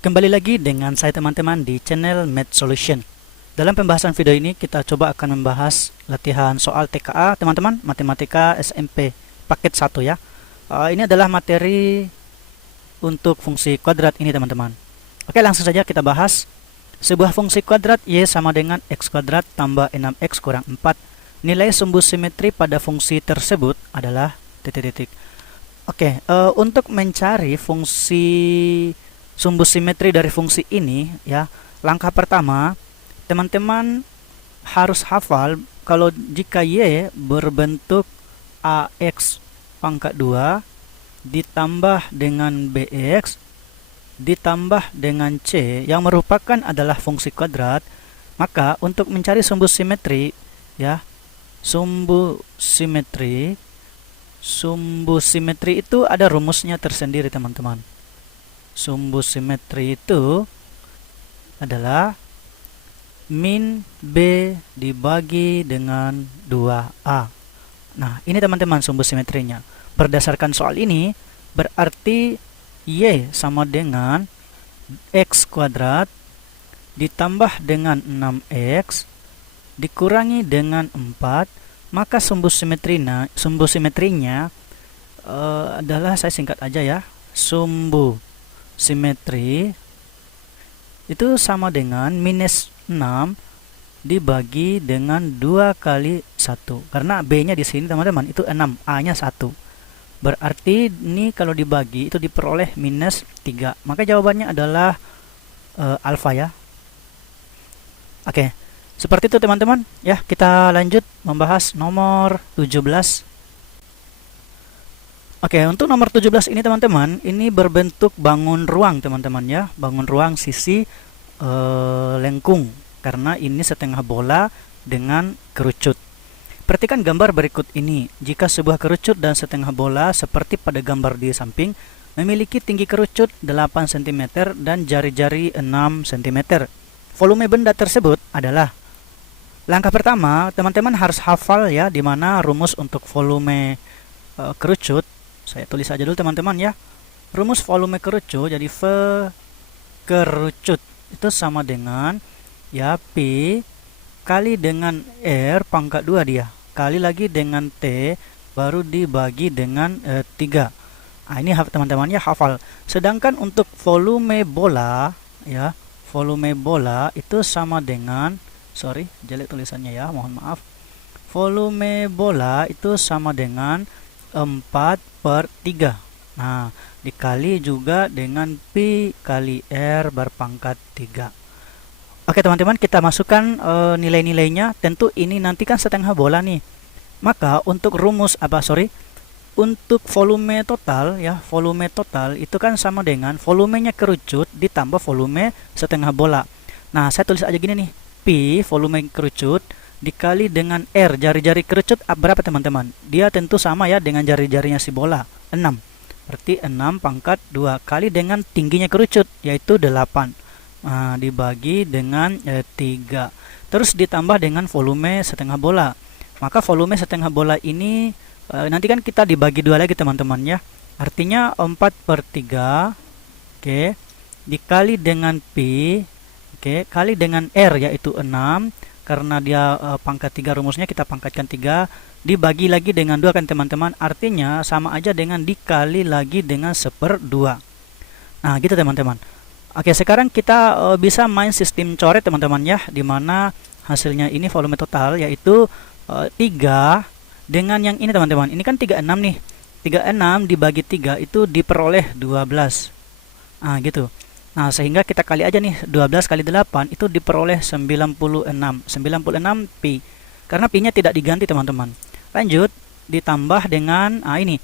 Kembali lagi dengan saya teman-teman di channel Math Solution. Dalam pembahasan video ini kita coba akan membahas latihan soal TKA teman-teman, Matematika SMP paket 1 ya. Ini adalah materi untuk fungsi kuadrat ini teman-teman. Oke, langsung saja kita bahas. Sebuah fungsi kuadrat Y sama dengan X kuadrat tambah 6X kurang 4. Nilai sumbu simetri pada fungsi tersebut adalah titik-titik. Oke, untuk mencari fungsi sumbu simetri dari fungsi ini ya, langkah pertama teman-teman harus hafal kalau jika Y berbentuk AX pangkat 2 ditambah dengan BX ditambah dengan C yang merupakan adalah fungsi kuadrat, maka untuk mencari sumbu simetri ya, sumbu simetri itu ada rumusnya tersendiri teman-teman. Sumbu simetri itu adalah min B dibagi dengan 2A. Nah, ini teman-teman sumbu simetrinya. Berdasarkan soal ini, berarti Y sama dengan X kuadrat ditambah dengan 6X dikurangi dengan 4, maka sumbu simetrinya adalah, saya singkat aja ya, sumbu simetri itu sama dengan minus 6 dibagi dengan 2 kali 1. Karena B-nya di sini teman-teman itu 6, A-nya 1. Berarti ini kalau dibagi itu diperoleh minus 3. Maka jawabannya adalah alfa ya. Oke, seperti itu teman-teman. Ya, kita lanjut membahas nomor 17. Oke, untuk nomor 17 ini teman-teman, ini berbentuk bangun ruang teman-teman ya, bangun ruang sisi lengkung, karena ini setengah bola dengan kerucut. Perhatikan gambar berikut ini. Jika sebuah kerucut dan setengah bola seperti pada gambar di samping memiliki tinggi kerucut 8 cm dan jari-jari 6 cm. Volume benda tersebut adalah, langkah pertama teman-teman harus hafal ya, di mana rumus untuk volume kerucut. Saya tulis aja dulu teman-teman ya. Rumus volume kerucut, jadi V kerucut itu sama dengan ya P kali dengan R pangkat 2 dia, kali lagi dengan T, baru dibagi dengan 3. Nah, ini teman-teman ya hafal. Sedangkan untuk volume bola ya, volume bola itu sama dengan, sorry jelek tulisannya ya, mohon maaf. Volume bola itu sama dengan 4/3. Nah, dikali juga dengan Pi kali R berpangkat 3. Oke teman-teman, kita masukkan nilai-nilainya. Tentu ini nanti kan setengah bola nih. Maka untuk untuk volume total ya, volume total itu kan sama dengan volumenya kerucut ditambah volume setengah bola. Nah, saya tulis aja gini nih. Pi volume kerucut dikali dengan R jari-jari kerucut berapa teman-teman? Dia tentu sama ya dengan jari-jarinya si bola, 6. Berarti 6 pangkat 2 kali dengan tingginya kerucut yaitu 8. Nah, dibagi dengan 3. Terus ditambah dengan volume setengah bola. Maka volume setengah bola ini nanti kan kita dibagi 2 lagi teman-teman ya. Artinya 4/3, oke, dikali dengan Pi, oke, kali dengan R yaitu 6. Karena dia pangkat 3 rumusnya, kita pangkatkan 3, dibagi lagi dengan 2 kan teman-teman. Artinya sama aja dengan dikali lagi dengan 1/2. Nah, gitu teman-teman. Oke, sekarang kita bisa main sistem coret teman-teman ya, dimana hasilnya ini volume total yaitu 3 dengan yang ini teman-teman. Ini kan 36 nih. 36 dibagi 3 itu diperoleh 12. Nah, gitu. Nah, sehingga kita kali aja nih, 12 kali 8 itu diperoleh 96. 96 Pi. Karena Pi-nya tidak diganti teman-teman. Lanjut, ditambah dengan ini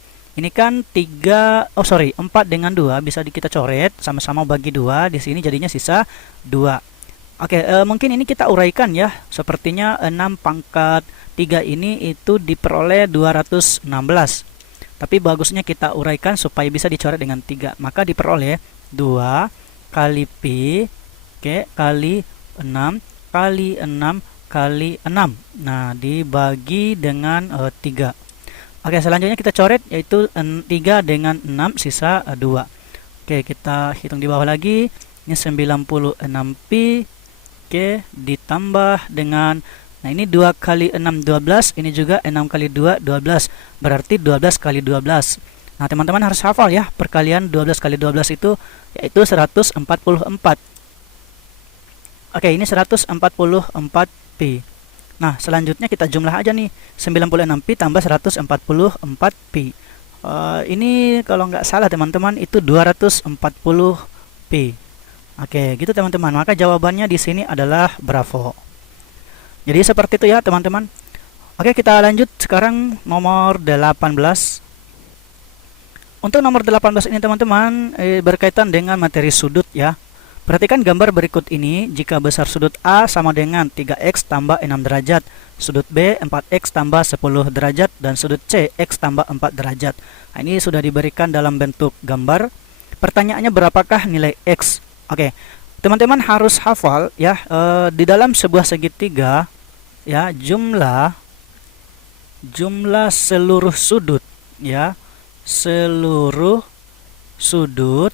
kan 4 dengan 2 bisa kita coret, sama-sama bagi 2, di sini jadinya sisa 2. Oke, mungkin ini kita uraikan ya. Sepertinya 6 pangkat 3 ini itu diperoleh 216. Tapi bagusnya kita uraikan supaya bisa dicoret dengan 3. Maka diperoleh 2 kali Pi, oke, kali 6 kali 6 kali 6. Nah, dibagi dengan 3. Oke, selanjutnya kita coret yaitu 3 dengan 6 sisa 2. Oke, kita hitung di bawah lagi. Ini 96pi, oke, ditambah dengan, nah ini 2 kali 6 12, ini juga 6 kali 2 12, berarti 12 kali 12. Nah teman-teman harus hafal ya, perkalian 12 kali 12 itu yaitu 144. Oke, ini 144pi. Nah selanjutnya kita jumlah aja nih, 96pi tambah 144pi. Ini kalau nggak salah teman-teman itu 240pi. Oke, gitu teman-teman. Maka jawabannya di sini adalah Bravo. Jadi seperti itu ya teman-teman. Oke, kita lanjut sekarang nomor 18. Untuk nomor 18 ini teman-teman berkaitan dengan materi sudut ya. Perhatikan gambar berikut ini. Jika besar sudut A sama dengan 3x tambah 6 derajat, sudut B 4x tambah 10 derajat, dan sudut C x tambah 4 derajat. Nah, ini sudah diberikan dalam bentuk gambar. Pertanyaannya berapakah nilai x? Oke, teman-teman harus hafal ya, di dalam sebuah segitiga ya, jumlah seluruh sudut ya, seluruh sudut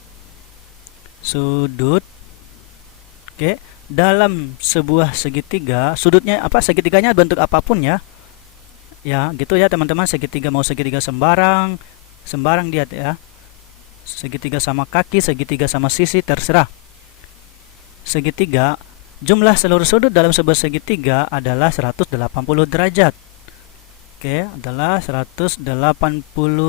oke, dalam sebuah segitiga, sudutnya apa, segitiganya bentuk apapun ya, gitu ya teman-teman. Segitiga mau segitiga sembarang dia ya, segitiga sama kaki, segitiga sama sisi, terserah. Segitiga, jumlah seluruh sudut dalam sebuah segitiga adalah 180 derajat. Oke, adalah 180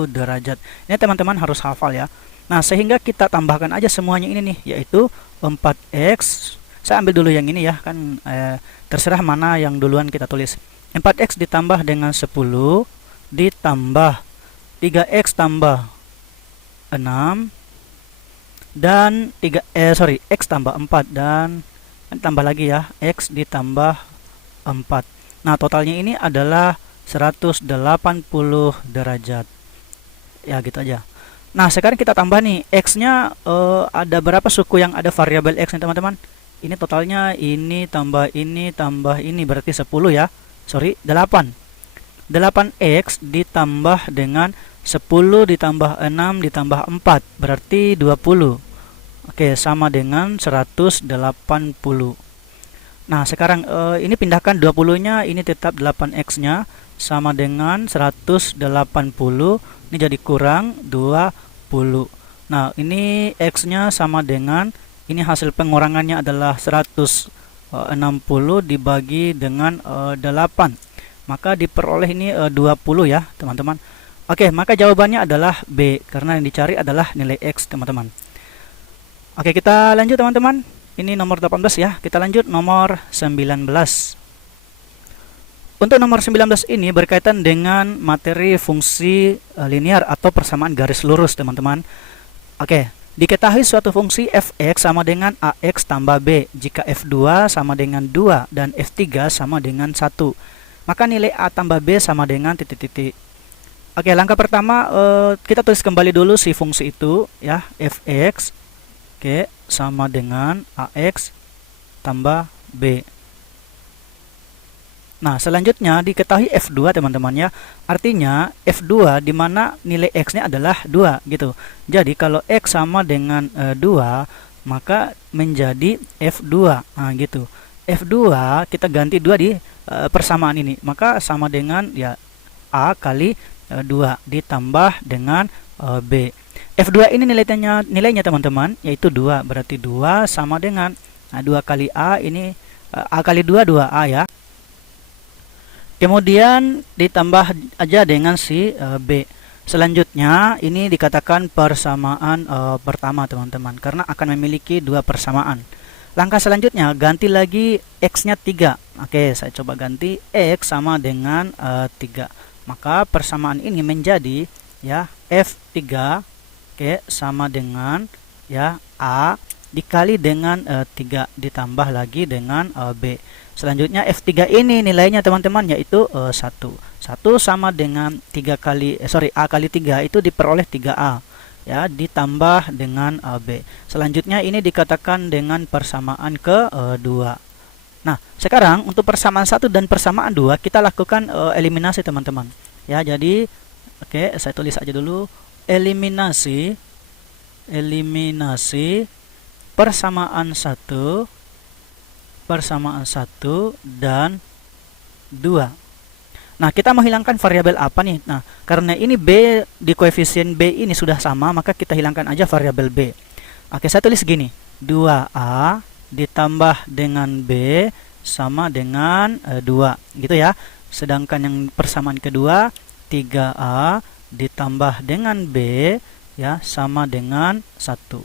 derajat. Ini teman-teman harus hafal ya. Nah, sehingga kita tambahkan aja semuanya ini nih, yaitu 4x. Saya ambil dulu yang ini ya, kan terserah mana yang duluan kita tulis. 4x ditambah dengan 10 ditambah 3x tambah 6 dan x tambah 4 dan tambah lagi ya, x ditambah 4. Nah totalnya ini adalah 180 derajat ya, gitu aja. Nah sekarang kita tambah nih x nya, ada berapa suku yang ada variabel x nih teman-teman. Ini totalnya, ini tambah ini berarti 10 ya, 8 8x ditambah dengan 10 ditambah 6 ditambah 4 berarti 20. Oke, sama dengan 180. Nah sekarang ini pindahkan 20 nya, ini tetap 8x nya sama dengan 180, ini jadi kurang 20. Nah ini x nya sama dengan, ini hasil pengurangannya adalah 160 dibagi dengan 8, maka diperoleh ini 20 ya teman-teman. Oke, maka jawabannya adalah B, karena yang dicari adalah nilai X teman-teman. Oke, kita lanjut teman-teman. Ini nomor 18 ya. Kita lanjut nomor 19. Untuk nomor 19 ini berkaitan dengan materi fungsi linear atau persamaan garis lurus teman-teman. Oke, diketahui suatu fungsi fx sama dengan ax tambah b jika f2 sama dengan 2 dan f3 sama dengan 1. Maka nilai a tambah b sama dengan titik-titik. Oke, langkah pertama kita tulis kembali dulu si fungsi itu ya, fx oke sama dengan ax tambah b. Nah selanjutnya diketahui f2 teman-teman ya, artinya f2 di mana nilai x nya adalah 2 gitu. Jadi kalau x sama dengan 2 maka menjadi f2. Nah gitu, f2 kita ganti 2 di persamaan ini, maka sama dengan ya a kali 2 ditambah dengan B. F2 ini nilainya teman-teman yaitu 2, berarti 2 sama dengan 2 kali A, ini A kali 2 2A ya. Kemudian ditambah aja dengan si B. Selanjutnya ini dikatakan persamaan pertama teman-teman, karena akan memiliki dua persamaan. Langkah selanjutnya ganti lagi X-nya 3. Oke, saya coba ganti X sama dengan 3. Maka persamaan ini menjadi ya F3 oke sama dengan ya A dikali dengan 3 ditambah lagi dengan B. Selanjutnya F3 ini nilainya teman-teman yaitu 1. 1 sama dengan 3 kali A kali 3 itu diperoleh 3A ya ditambah dengan B. Selanjutnya ini dikatakan dengan persamaan kedua. Nah, sekarang untuk persamaan 1 dan persamaan 2 kita lakukan eliminasi teman-teman. Ya, jadi oke, saya tulis aja dulu eliminasi persamaan 1 dan 2. Nah, kita mau hilangkan variabel apa nih? Nah, karena ini B di koefisien B ini sudah sama, maka kita hilangkan aja variabel B. Oke, saya tulis gini. 2A ditambah dengan B sama dengan 2, gitu ya. Sedangkan yang persamaan kedua 3A ditambah dengan B ya sama dengan 1.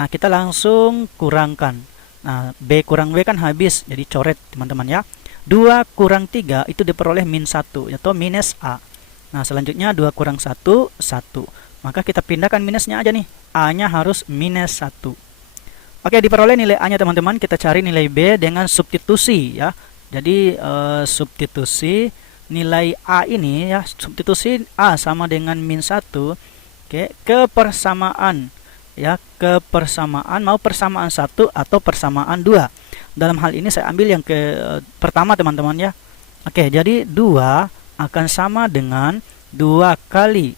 Nah, kita langsung kurangkan. Nah, B kurang B kan habis, jadi coret teman-teman ya. 2 kurang 3 itu diperoleh min 1 atau minus A. Nah, selanjutnya 2 kurang 1, 1. Maka kita pindahkan minusnya aja nih. A-nya harus minus 1. Oke, diperoleh nilai A-nya teman-teman. Kita cari nilai B dengan substitusi ya. Jadi substitusi nilai A ini ya, substitusi A sama dengan min 1. Oke, ke persamaan ya, ke persamaan mau persamaan 1 atau persamaan 2. Dalam hal ini saya ambil yang pertama teman-teman ya. Oke, jadi 2 akan sama dengan 2 kali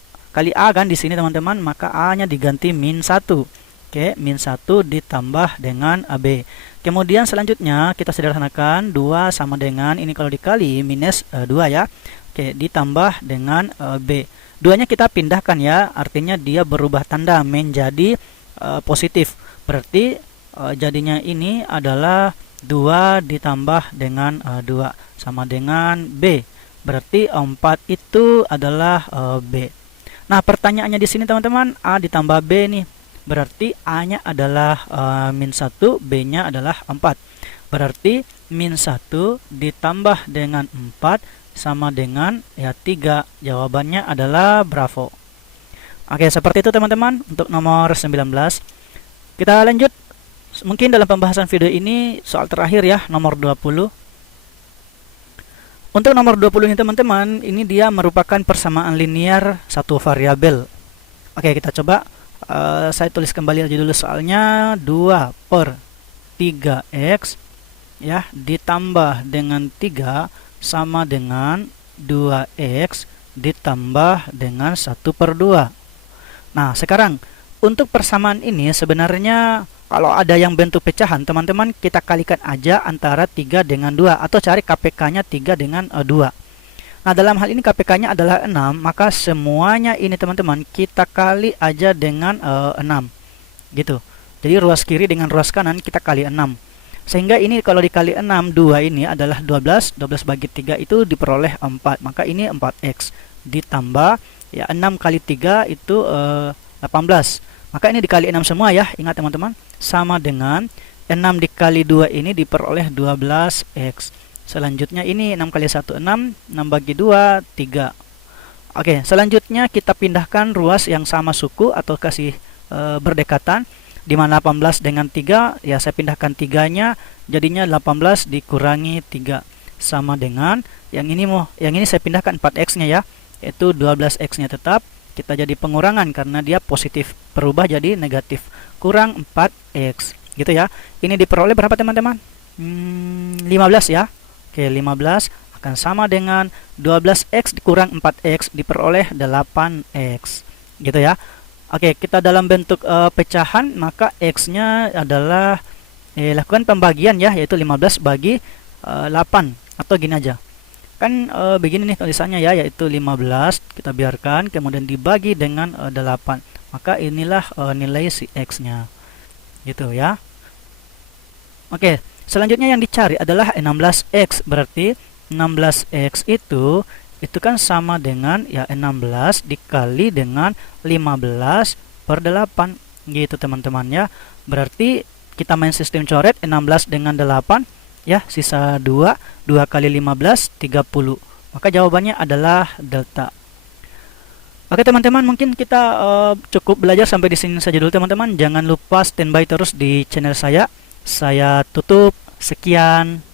A kan di sini teman-teman, maka A-nya diganti min 1. Oke, min 1 ditambah dengan AB. Kemudian selanjutnya kita sederhanakan 2 sama dengan ini kalau dikali minus 2 ya. Oke, ditambah dengan B. 2-nya kita pindahkan ya, artinya dia berubah tanda menjadi positif. Berarti jadinya ini adalah 2 ditambah dengan 2 sama dengan B. Berarti 4 itu adalah B. Nah, pertanyaannya di sini teman-teman, A ditambah B nih. Berarti A-nya adalah min 1, B-nya adalah 4. Berarti min 1 ditambah dengan 4 sama dengan ya 3. Jawabannya adalah bravo. Oke, seperti itu teman-teman untuk nomor 19. Kita lanjut. Mungkin dalam pembahasan video ini soal terakhir ya, nomor 20. Untuk nomor 20 ini teman-teman, ini dia merupakan persamaan linear satu variabel. Oke, kita coba. Saya tulis kembali aja dulu soalnya. 2 per 3x ya ditambah dengan 3 sama dengan 2x ditambah dengan 1 per 2. Nah, sekarang untuk persamaan ini sebenarnya kalau ada yang bentuk pecahan teman-teman, kita kalikan aja antara 3 dengan 2 atau cari KPK-nya 3 dengan 2. Nah, dalam hal ini KPK-nya adalah 6, maka semuanya ini teman-teman kita kali aja dengan 6. Gitu. Jadi ruas kiri dengan ruas kanan kita kali 6. Sehingga ini kalau dikali 6, 2 ini adalah 12. 12 bagi 3 itu diperoleh 4. Maka ini 4x. Ditambah, ya 6 kali 3 itu 18. Maka ini dikali 6 semua ya. Ingat teman-teman. Sama dengan 6 dikali 2 ini diperoleh 12x. Selanjutnya ini 6 kali 1, 6. 6 bagi 2, 3. Oke, selanjutnya kita pindahkan ruas yang sama suku atau kasih berdekatan. Di mana 18 dengan 3, ya saya pindahkan 3-nya, jadinya 18 dikurangi 3 sama dengan yang ini saya pindahkan 4x-nya ya, yaitu 12x-nya tetap kita jadi pengurangan karena dia positif, berubah jadi negatif, kurang 4x gitu ya. Ini diperoleh berapa teman-teman? 15 ya. Oke, 15 akan sama dengan 12x dikurang 4x diperoleh 8x gitu ya. Oke, kita dalam bentuk pecahan, maka x-nya adalah lakukan pembagian ya, yaitu 15 bagi 8 atau gini aja. Kan begini nih tulisannya ya, yaitu 15 kita biarkan kemudian dibagi dengan 8. Maka inilah nilai si x-nya. Gitu ya. Oke, selanjutnya yang dicari adalah 16x. Berarti 16x itu kan sama dengan ya 16 dikali dengan 15 per 8 gitu teman-teman ya. Berarti kita main sistem coret 16 dengan 8 ya, sisa 2 kali 15 30. Maka jawabannya adalah delta. Oke teman-teman, mungkin kita cukup belajar sampai di sini saja dulu teman-teman. Jangan lupa standby terus di channel saya. Saya tutup. Sekian.